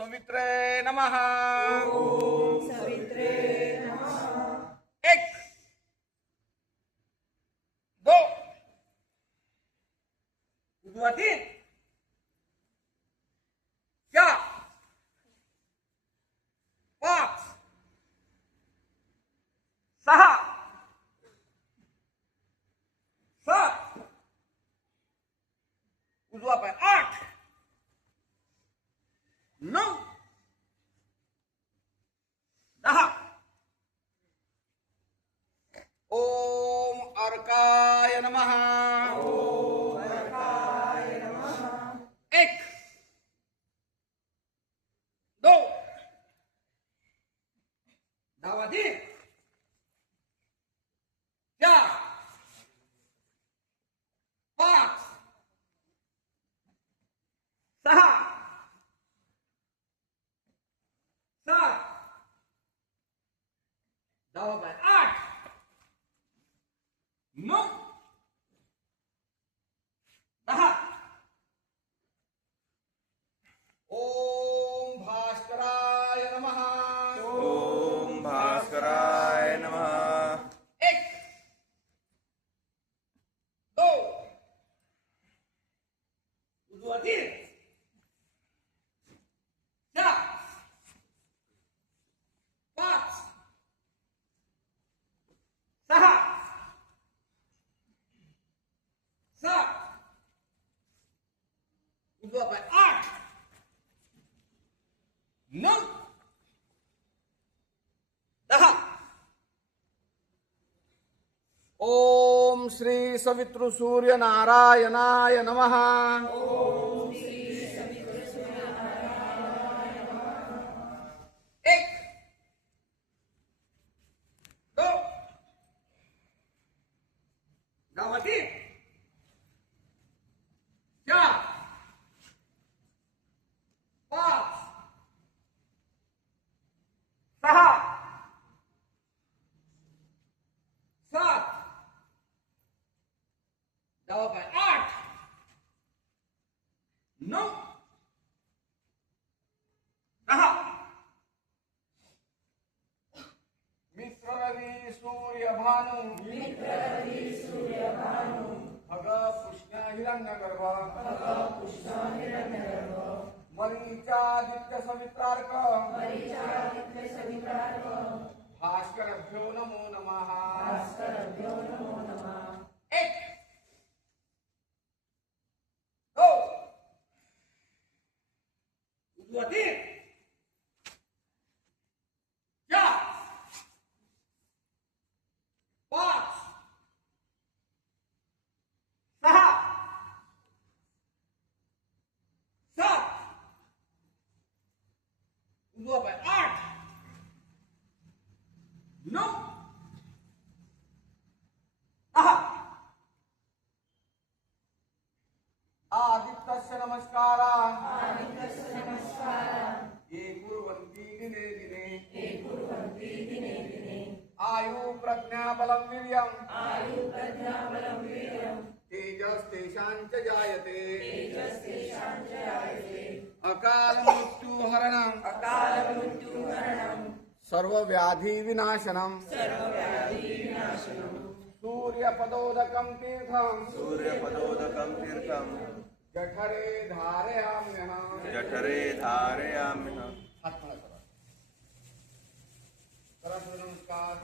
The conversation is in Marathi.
सवित्रे नमः। ओम सवित्रे नमः। 1 2 उजवा 3 4 5 6 7 उजवा पाय 8 9 10 ओम अर्काय नमः। ओम अर्काय नमः। 1 2 डावा 3 4 5 6 7 डावा पाय 8 9 10 ओम भास्कराय नमः। ओम भास्कराय नमः। 1 2 उजवा 3 4 5 6 7 उजवा पाय 8 9 10 ओम श्री सवितृ सूर्य नारायणाय नमः। ओम श्री सवित्रे सूर्यनारायणाय नमः। 1 2 डावा 3 4 5 6 7 डावा पाय 8 9 10 मित्र रवि सूर्य भानु मित्र रवि सूर्य भानु भग कृष्ण हिरण्यगर्भ भग कृष्ण हिरण्यगर्भ मरीचादित्य सवित्रार्क परिचारित्य सवित्रार्क भास्करभ्यो नमो नमः। भास्करभ्यो नमो नमः। 1 2 उजवा 3 4 5 6 7 उजवा पाय 8 9 10 आदित्यस्य नमस्कार आदित्यस्य नमस्कार ये कुर्वन्ति दिने दिने ये कुर्वन्ति दिने दिने आयु प्रज्ञा बलं वीर्यं आयु प्रज्ञा बलं वीर्यं तेजस्तेषां च जायते तेजस्तेषां च जायते अकाल मृत्यु हरणं अकाल मृत्यु हरणं सर्वव्याधि विनाशनं सर्वव्याधिविनाशनं सूर्यपदोदकं तीर्थं सूर्यपदोदकं तीर्थं जठरे धारयाम्यहम्। जठरे धारयाम्यहम्। हात मला करा. करा सूर्य नमस्कार।